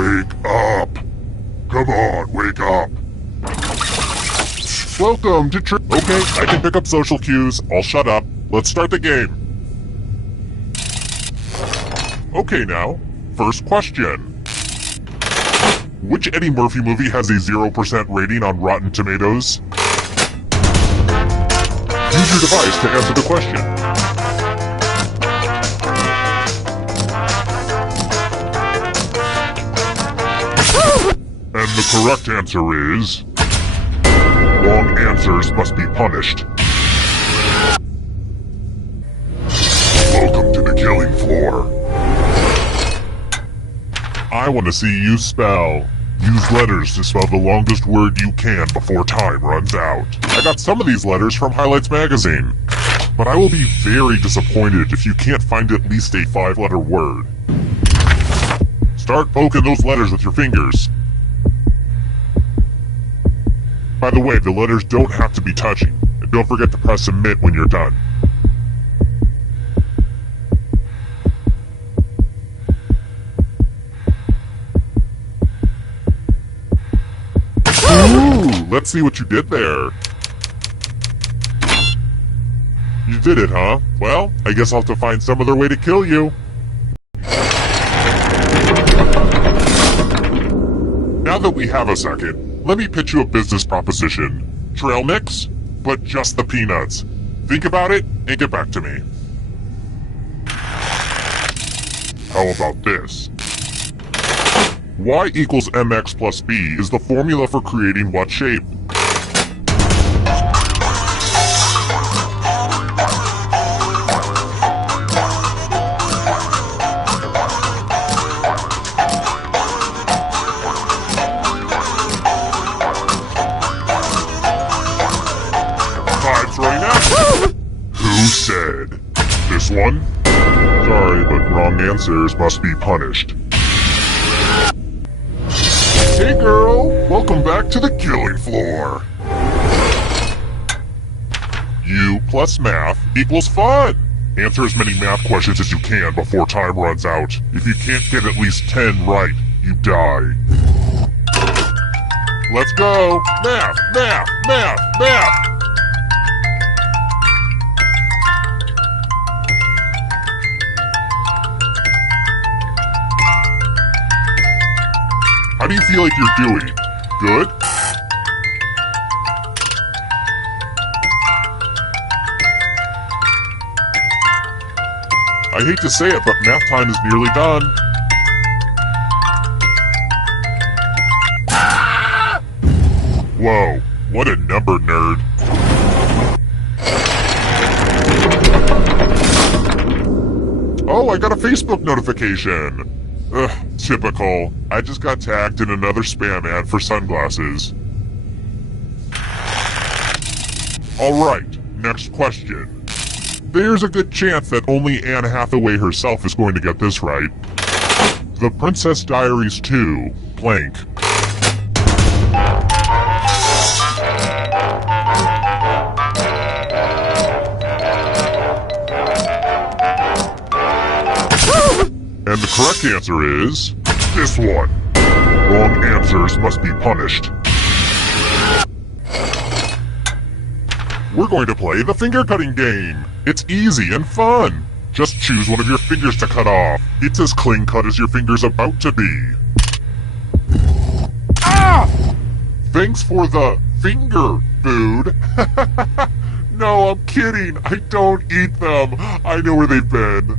Wake up! Come on, wake up! Welcome to Okay, I can pick up social cues. I'll shut up. Let's start the game. Okay now, first question. Which Eddie Murphy movie has a 0% rating on Rotten Tomatoes? Use your device to answer the question. And the correct answer is... wrong answers must be punished. Welcome to the killing floor. I want to see you spell. Use letters to spell the longest word you can before time runs out. I got some of these letters from Highlights magazine, but I will be very disappointed if you can't find at least a 5-letter word. Start poking those letters with your fingers. By the way, the letters don't have to be touching, and don't forget to press submit when you're done. Ooh, let's see what you did there. You did it, huh? Well, I guess I'll have to find some other way to kill you. Now that we have a second, let me pitch you a business proposition. Trail mix, but just the peanuts. Think about it and get back to me. How about this? Y equals mx plus b is the formula for creating what shape? Time's running out. Who said? This one? Sorry, but wrong answers must be punished. Hey girl, welcome back to the killing floor. U plus math equals fun. Answer as many math questions as you can before time runs out. If you can't get at least 10 right, you die. Let's go. Math, math, math, math. How do you feel like you're doing? Good? I hate to say it, but math time is nearly done. Whoa, what a number nerd. Oh, I got a Facebook notification. Ugh, typical. I just got tagged in another spam ad for sunglasses. Alright, next question. There's a good chance that only Anne Hathaway herself is going to get this right. The Princess Diaries 2, blank. And the correct answer is... this one. Wrong answers must be punished. We're going to play the finger cutting game. It's easy and fun. Just choose one of your fingers to cut off. It's as clean cut as your finger's about to be. Ah! Thanks for the finger food. No, I'm kidding. I don't eat them. I know where they've been.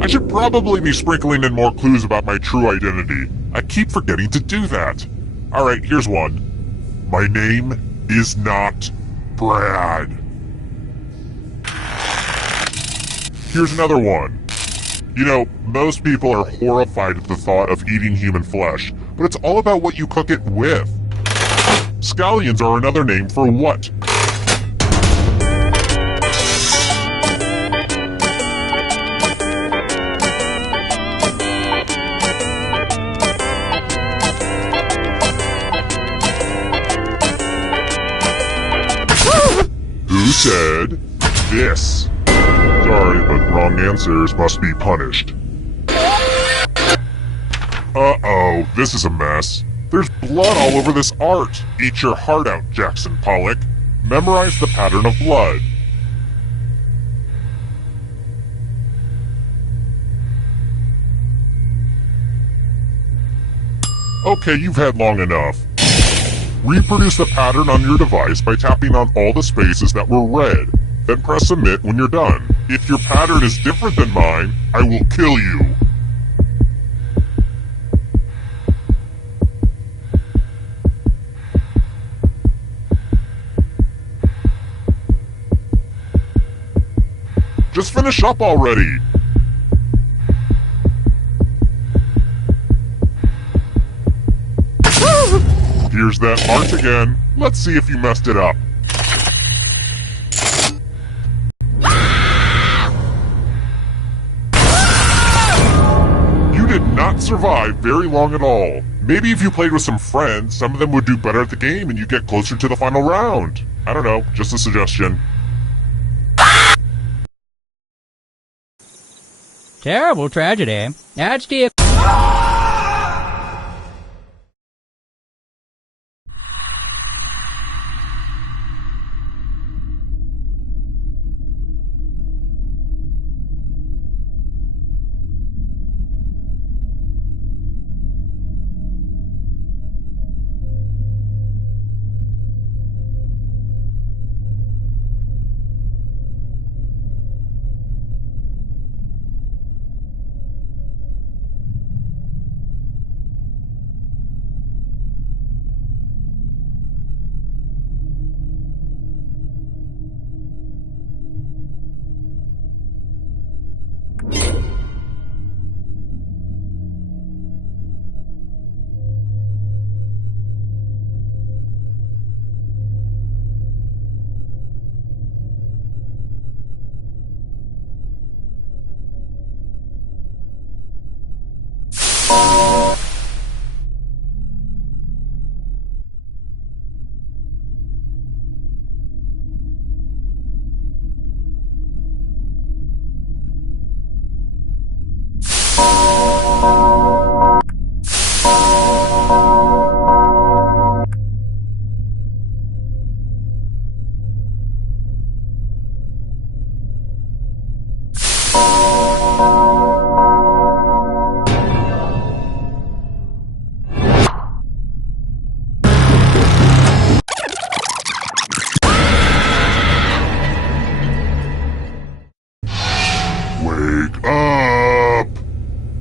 I should probably be sprinkling in more clues about my true identity. I keep forgetting to do that. Alright, here's one. My name is not Brad. Here's another one. You know, most people are horrified at the thought of eating human flesh, but it's all about what you cook it with. Scallions are another name for what? Who said this? Sorry, but wrong wrong answers must be punished. Uh-oh, this is a mess. There's blood all over this art. Eat your heart out, Jackson Pollock. Memorize the pattern of blood. Okay, you've had long enough. Reproduce the pattern on your device by tapping on all the spaces that were red. Then press submit when you're done. If your pattern is different than mine, I will kill you. Just finish up already! Here's that art again. Let's see if you messed it up. You did not survive very long at all. Maybe if you played with some friends, some of them would do better at the game and you get closer to the final round. I don't know, just a suggestion. Terrible tragedy. That's the...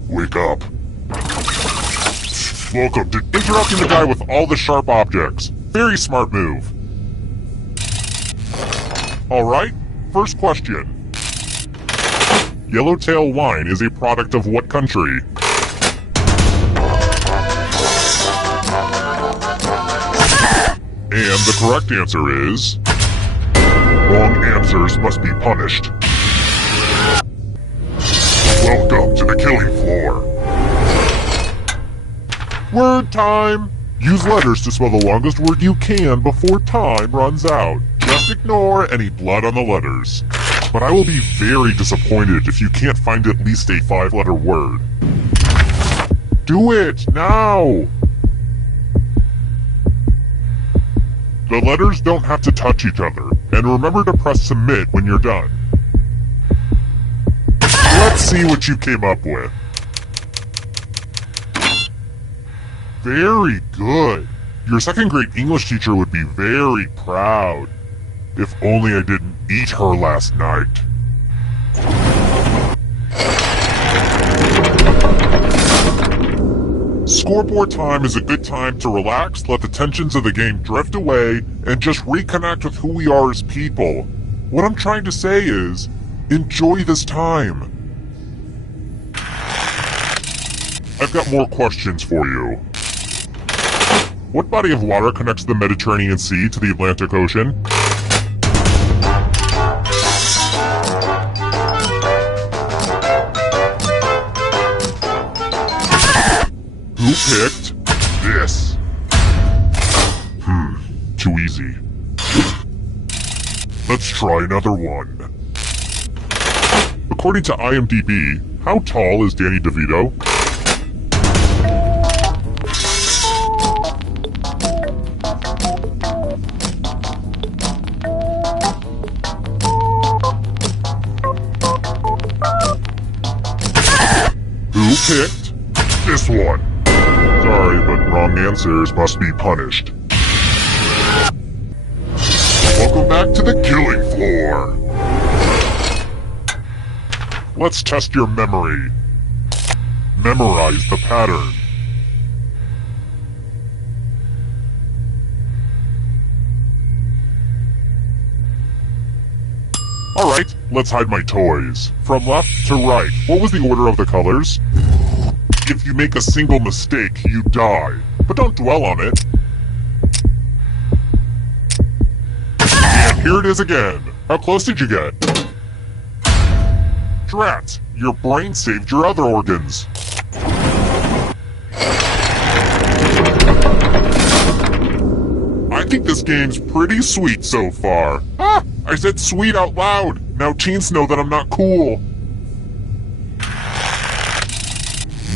Wake up. Welcome to interrupting the guy with all the sharp objects. Very smart move. Alright, first question. Yellowtail wine is a product of what country? And the correct answer is... wrong answers must be punished. Welcome to the killing floor. Word time! Use letters to spell the longest word you can before time runs out. Just ignore any blood on the letters. But I will be very disappointed if you can't find at least a 5-letter word. Do it, now! The letters don't have to touch each other, and remember to press submit when you're done. Let's see what you came up with. Very good. Your second grade English teacher would be very proud. If only I didn't eat her last night. Scoreboard time is a good time to relax, let the tensions of the game drift away, and just reconnect with who we are as people. What I'm trying to say is, enjoy this time. I've got more questions for you. What body of water connects the Mediterranean Sea to the Atlantic Ocean? Who picked this? Too easy. Let's try another one. According to IMDb, how tall is Danny DeVito? Who picked this one? Sorry, but wrong answers must be punished. Welcome back to the killing floor. Let's test your memory. Memorize the pattern. Alright, let's hide my toys. From left to right, what was the order of the colors? If you make a single mistake, you die. But don't dwell on it. And here it is again. How close did you get? Drat, your brain saved your other organs. I think this game's pretty sweet so far. Ah, I said sweet out loud. Now teens know that I'm not cool.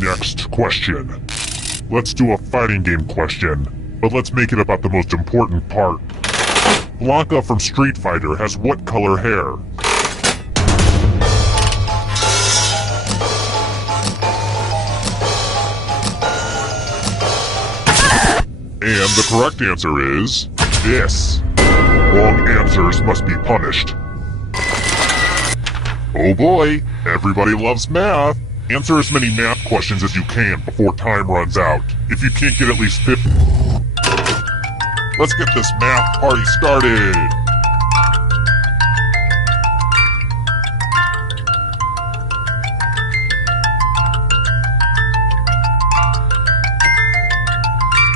Next question. Let's do a fighting game question, but let's make it about the most important part. Blanca from Street Fighter has what color hair? And the correct answer is this. Wrong answers must be punished. Oh boy, everybody loves math. Answer as many math questions as you can before time runs out. If you can't get at least 50... Let's get this math party started.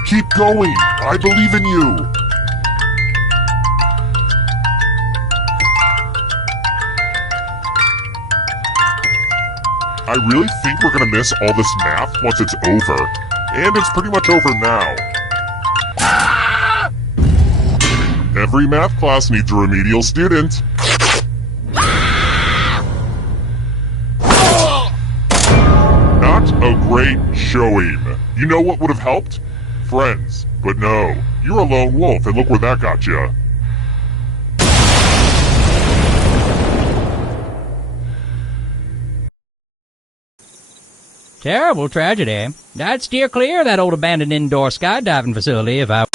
Keep going. I believe in you. I really think we're gonna miss all this math once it's over. And it's pretty much over now. Every math class needs a remedial student. Not a great showing. You know what would have helped? Friends. But no, you're a lone wolf, and look where that got you. Terrible tragedy. I'd steer clear of that old abandoned indoor skydiving facility if I...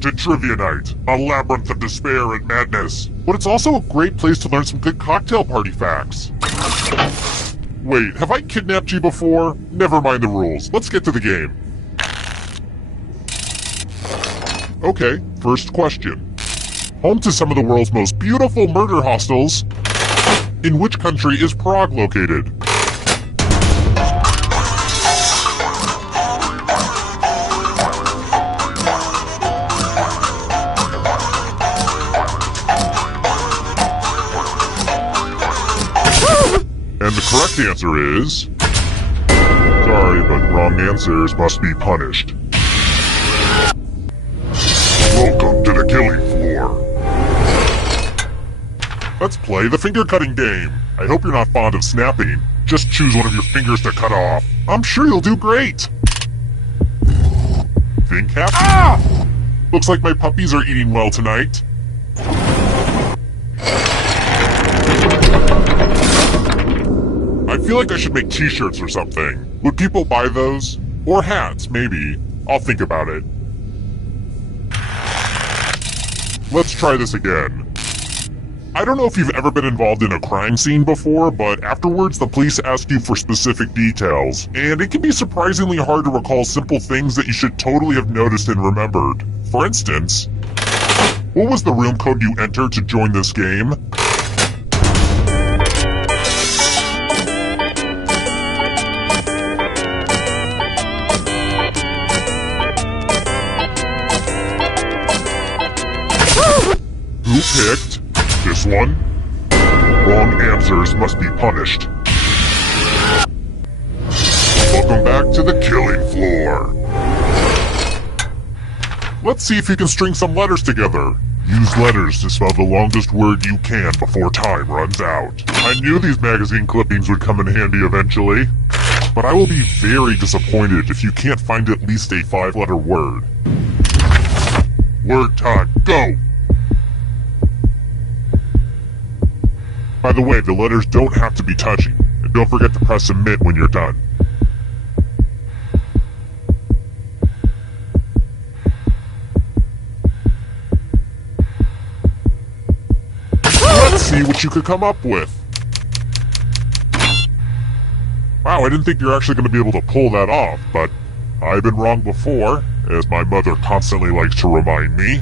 to Trivia Night, a labyrinth of despair and madness. But it's also a great place to learn some good cocktail party facts. Wait, have I kidnapped you before? Never mind the rules. Let's get to the game. Okay, first question. Home to some of the world's most beautiful murder hostels, in which country is Prague located? And the correct answer is... Sorry, but wrong answers must be punished. Welcome to the killing floor. Let's play the finger-cutting game. I hope you're not fond of snapping. Just choose one of your fingers to cut off. I'm sure you'll do great. Think happy. Ah! Looks like my puppies are eating well tonight. I feel like I should make t-shirts or something. Would people buy those? Or hats, maybe. I'll think about it. Let's try this again. I don't know if you've ever been involved in a crime scene before, but afterwards the police ask you for specific details, and it can be surprisingly hard to recall simple things that you should totally have noticed and remembered. For instance, what was the room code you entered to join this game? Who picked this one? Wrong answers must be punished. Welcome back to the killing floor. Let's see if you can string some letters together. Use letters to spell the longest word you can before time runs out. I knew these magazine clippings would come in handy eventually, but I will be very disappointed if you can't find at least a 5-letter word. Word time, go! By the way, the letters don't have to be touching, and don't forget to press submit when you're done. Let's see what you could come up with. Wow, I didn't think you're actually going to be able to pull that off, but I've been wrong before, as my mother constantly likes to remind me.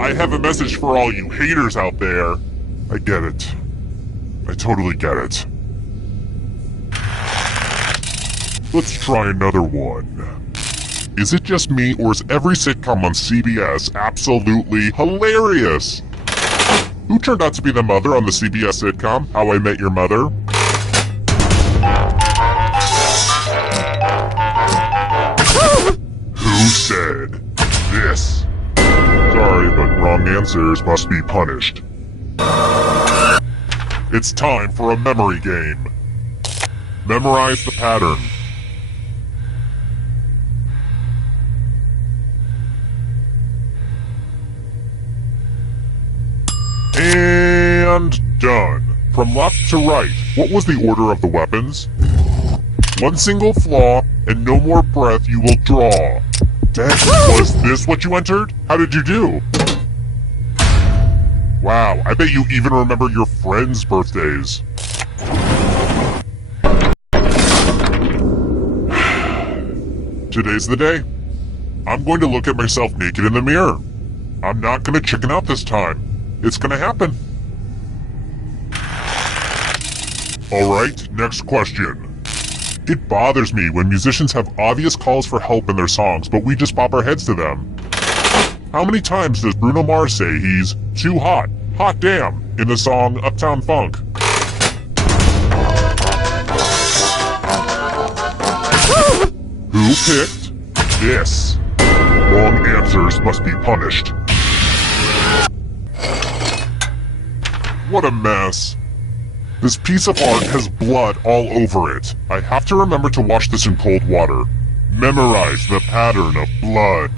I have a message for all you haters out there. I get it. I totally get it. Let's try another one. Is it just me, or is every sitcom on CBS absolutely hilarious? Who turned out to be the mother on the CBS sitcom, How I Met Your Mother? Who said this? Sorry, but wrong answers must be punished. It's time for a memory game. Memorize the pattern. And done. From left to right, what was the order of the weapons? One single flaw, and no more breath you will draw. Dang, was this what you entered? How did you do? Wow, I bet you even remember your friends' birthdays. Today's the day. I'm going to look at myself naked in the mirror. I'm not going to chicken out this time. It's going to happen. Alright, next question. It bothers me when musicians have obvious calls for help in their songs, but we just bob our heads to them. How many times does Bruno Mars say he's too hot, hot damn, in the song Uptown Funk? Who picked this? Wrong answers must be punished. What a mess. This piece of art has blood all over it. I have to remember to wash this in cold water. Memorize the pattern of blood.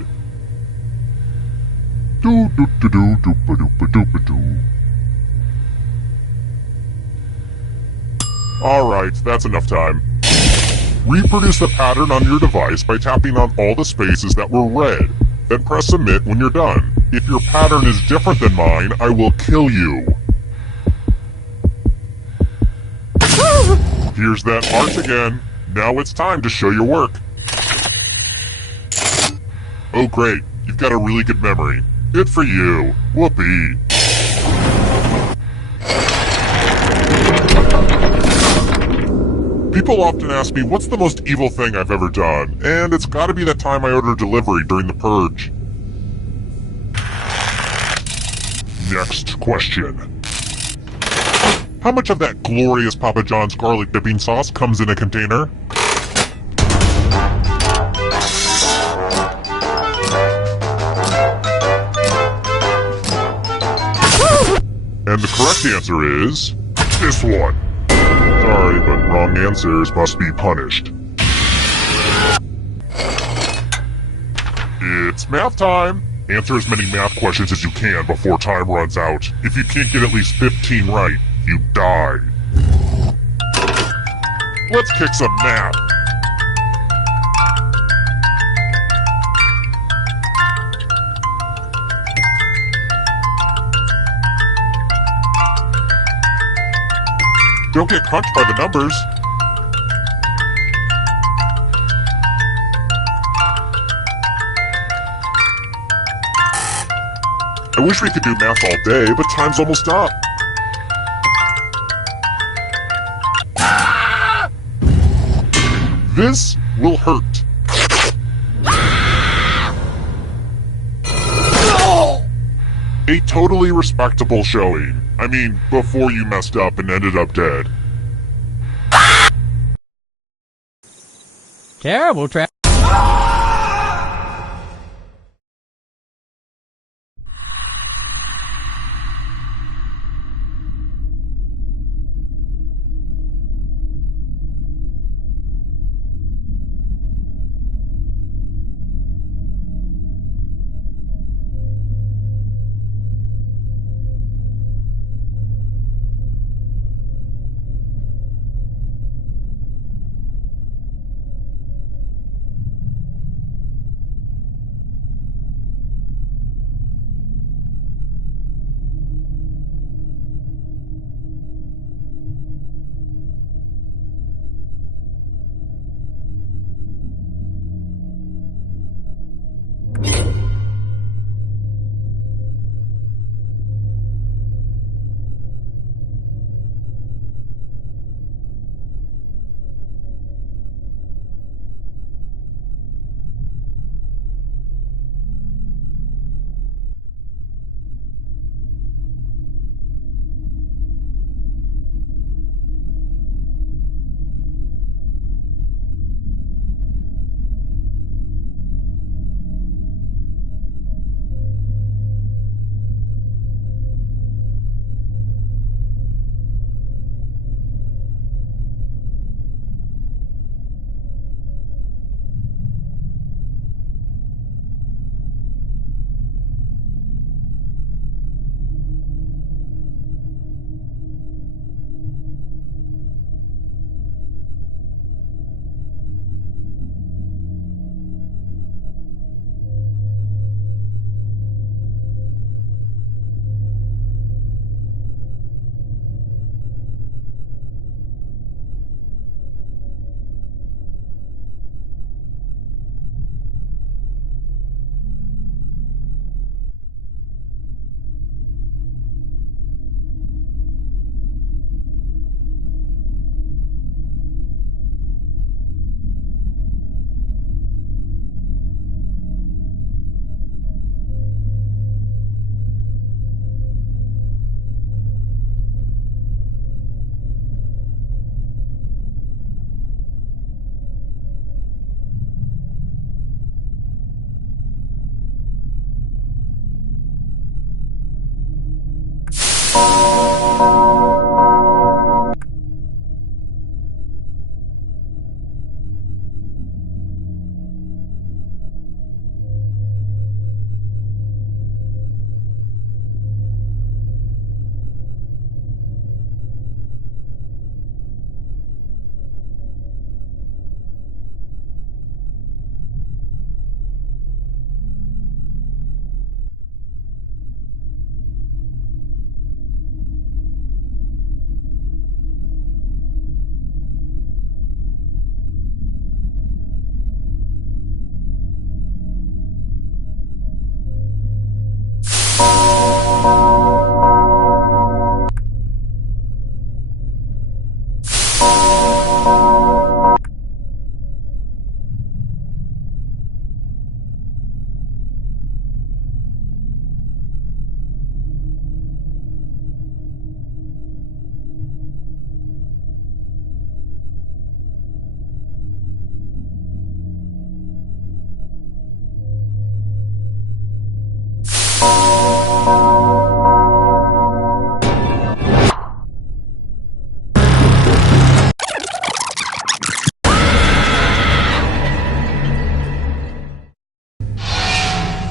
Alright, that's enough time. Reproduce the pattern on your device by tapping on all the spaces that were red. Then press submit when you're done. If your pattern is different than mine, I will kill you. Here's that art again. Now it's time to show your work. Oh great, you've got a really good memory. Good for you. Whoopee. People often ask me what's the most evil thing I've ever done, and it's gotta be that time I ordered delivery during the purge. Next question. How much of that glorious Papa John's garlic dipping sauce comes in a container? And the correct answer is this one. Sorry, but wrong answers must be punished. It's math time! Answer as many math questions as you can before time runs out. If you can't get at least 15 right, you die. Let's kick some math. Don't get crunched by the numbers. I wish we could do math all day, but time's almost up. This will hurt. A totally respectable showing. I mean, before you messed up and ended up dead. Terrible trap.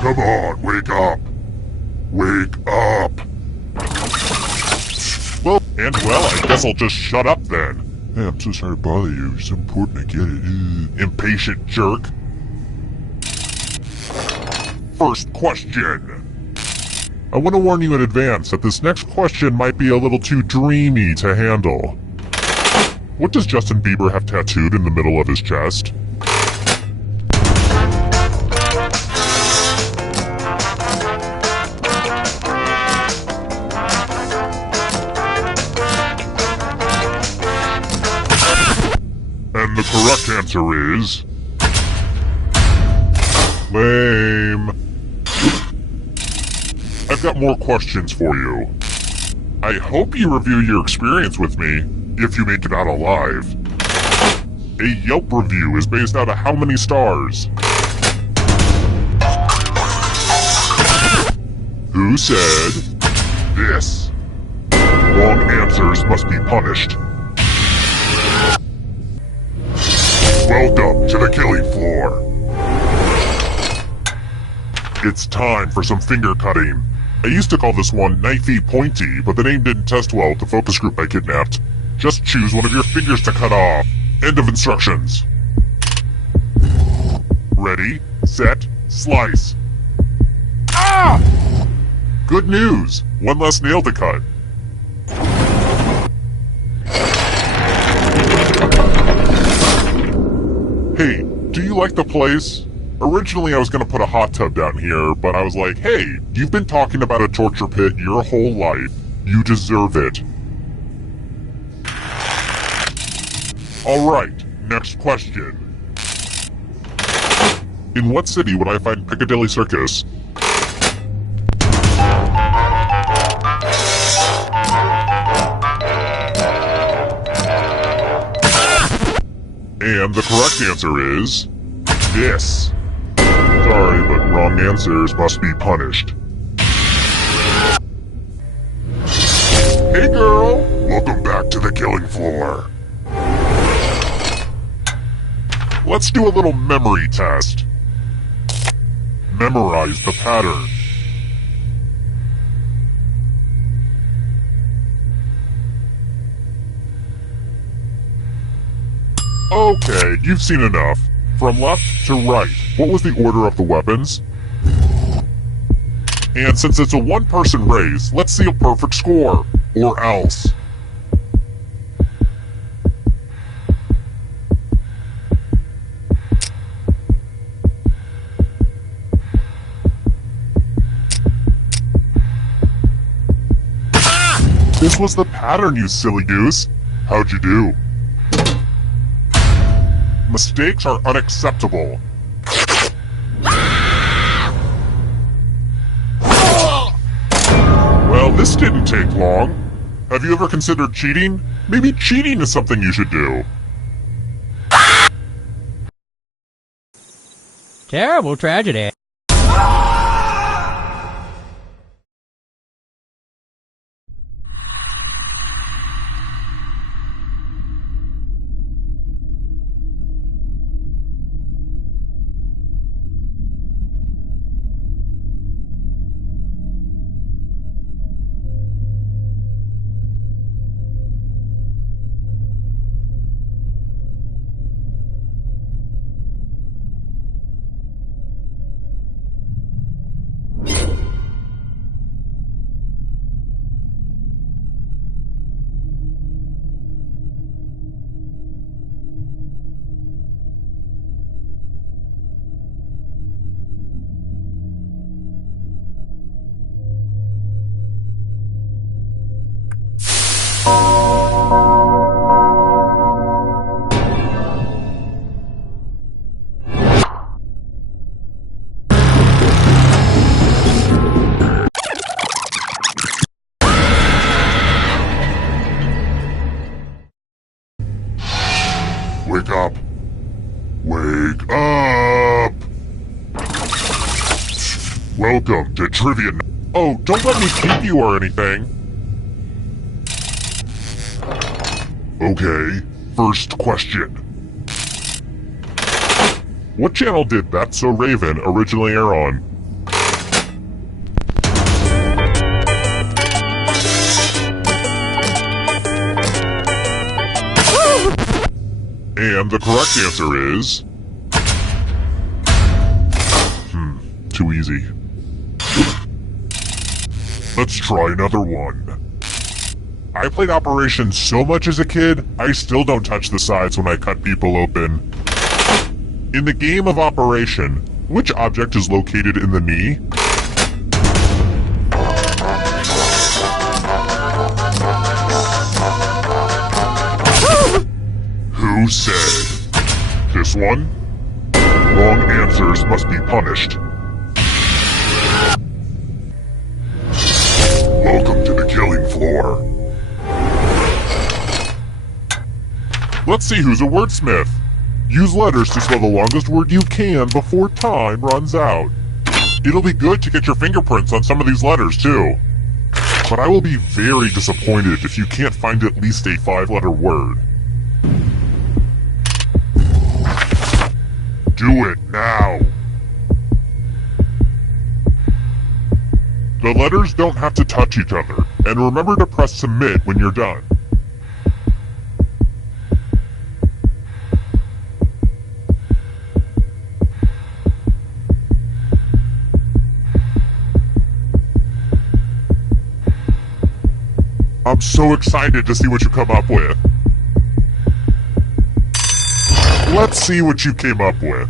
Come on, wake up! Wake up! Well, I guess I'll just shut up then. Hey, I'm so sorry to bother you. It's important, I get it. Impatient jerk. First question. I want to warn you in advance that this next question might be a little too dreamy to handle. What does Justin Bieber have tattooed in the middle of his chest? And the correct answer is... lame. I've got more questions for you. I hope you review your experience with me, if you make it out alive. A Yelp review is based out of how many stars? Who said this? Wrong answers must be punished. Welcome to the killing floor. It's time for some finger cutting. I used to call this one Knifey Pointy, but the name didn't test well with the focus group I kidnapped. Just choose one of your fingers to cut off. End of instructions. Ready, set, slice. Ah! Good news! One less nail to cut. Hey, do you like the place? Originally I was gonna put a hot tub down here, but I was like, hey, you've been talking about a torture pit your whole life. You deserve it. Alright, next question. In what city would I find Piccadilly Circus? And the correct answer is... this. Sorry, but wrong answers must be punished. Hey girl! Welcome back to the killing floor. Let's do a little memory test. Memorize the pattern. Okay, you've seen enough. From left to right, what was the order of the weapons? And since it's a one-person race, let's see a perfect score. Or else. This was the pattern, you silly goose. How'd you do? Mistakes are unacceptable. Well, this didn't take long. Have you ever considered cheating? Maybe cheating is something you should do. Terrible tragedy. Wake up! Wake up! Welcome to Trivia. Oh, don't let me keep you or anything. Okay, first question. What channel did That's So Raven originally air on? And the correct answer is... too easy. Let's try another one. I played Operation so much as a kid, I still don't touch the sides when I cut people open. In the game of Operation, which object is located in the knee? Who said? This one? Wrong answers must be punished. Welcome to the killing floor. Let's see who's a wordsmith. Use letters to spell the longest word you can before time runs out. It'll be good to get your fingerprints on some of these letters too. But I will be very disappointed if you can't find at least a 5-letter word. Do it now! The letters don't have to touch each other, and remember to press submit when you're done. I'm so excited to see what you come up with. Let's see what you came up with.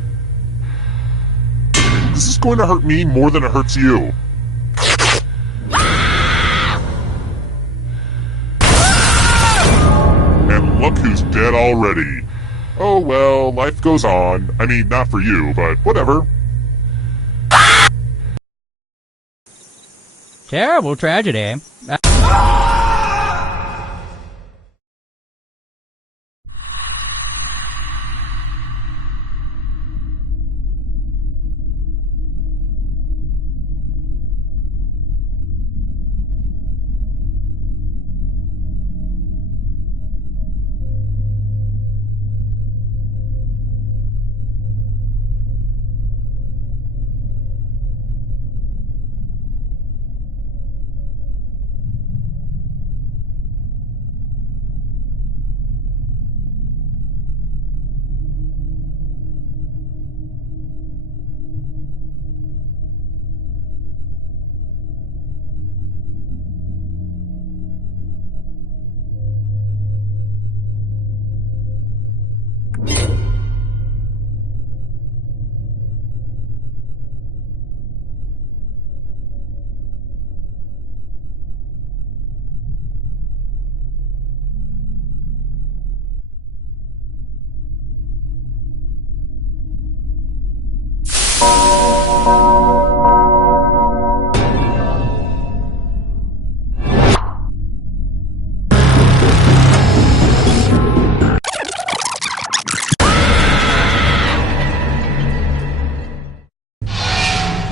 This is going to hurt me more than it hurts you. And look who's dead already. Oh well, life goes on. I mean, not for you, but whatever. Terrible tragedy.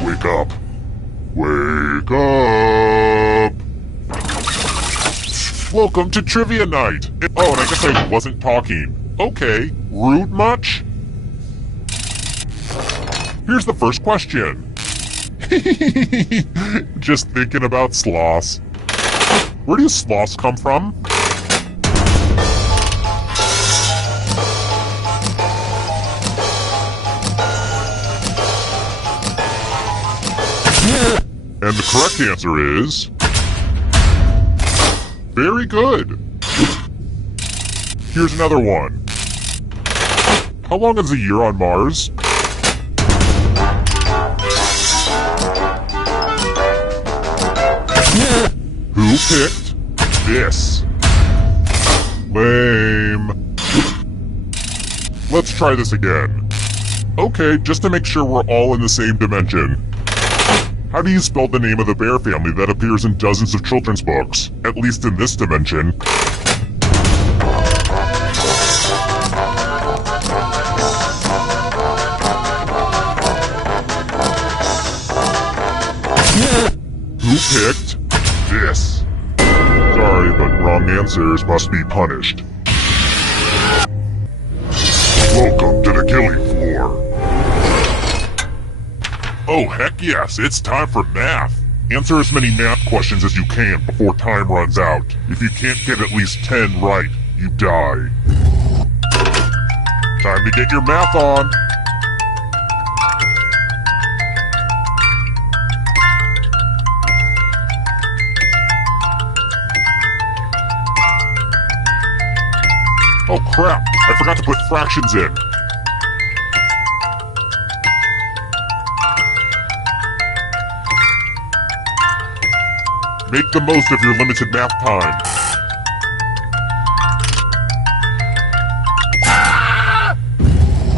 Wake up. Wake up. Welcome to Trivia Night. Oh, and I guess I wasn't talking. Okay, rude much? Here's the first question. Just thinking about sloths. Where do sloths come from? And the correct answer is... very good. Here's another one. How long is a year on Mars? Who picked this? Lame. Let's try this again. Okay, just to make sure we're all in the same dimension. How do you spell the name of the bear family that appears in dozens of children's books, at least in this dimension? Who picked this? Sorry, but wrong answers must be punished. Welcome to the killing floor. Oh, heck yes, it's time for math. Answer as many math questions as you can before time runs out. If you can't get at least 10 right, you die. to get your math on. Oh crap, I forgot to put fractions in. Make the most of your limited math time.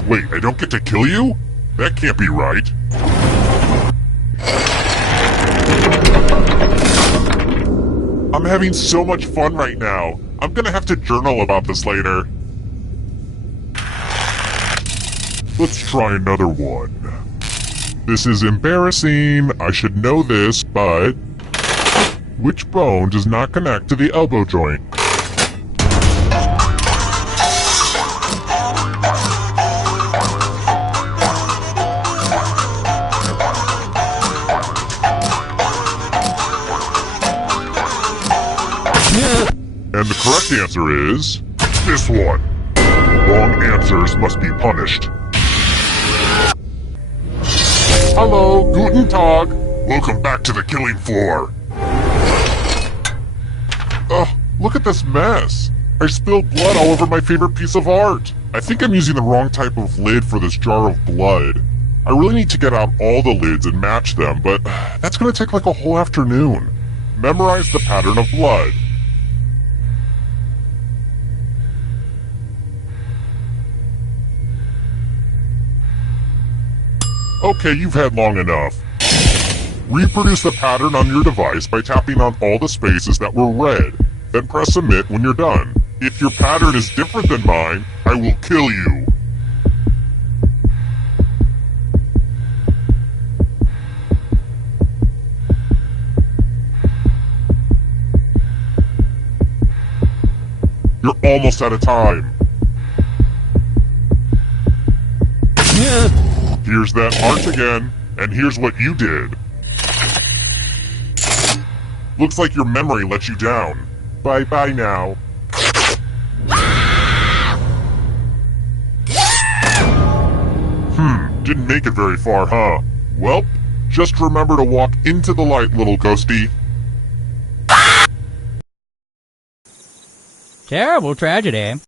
Wait, I don't get to kill you? That can't be right. I'm having so much fun right now. I'm gonna have to journal about this later. Let's try another one. This is embarrassing. I should know this, but... which bone does not connect to the elbow joint? And the correct answer is... this one. Wrong answers must be punished. Hello, Guten Tag. Welcome back to the killing floor. Ugh, look at this mess. I spilled blood all over my favorite piece of art. I think I'm using the wrong type of lid for this jar of blood. I really need to get out all the lids and match them, but that's gonna take like a whole afternoon. Memorize the pattern of blood. Okay, you've had long enough. Reproduce the pattern on your device by tapping on all the spaces that were red. Then press submit when you're done. If your pattern is different than mine, I will kill you. You're almost out of time. Here's that art again, and here's what you did. Looks like your memory let you down. Bye-bye now. Didn't make it very far, huh? Well, just remember to walk into the light, little ghosty. Terrible tragedy.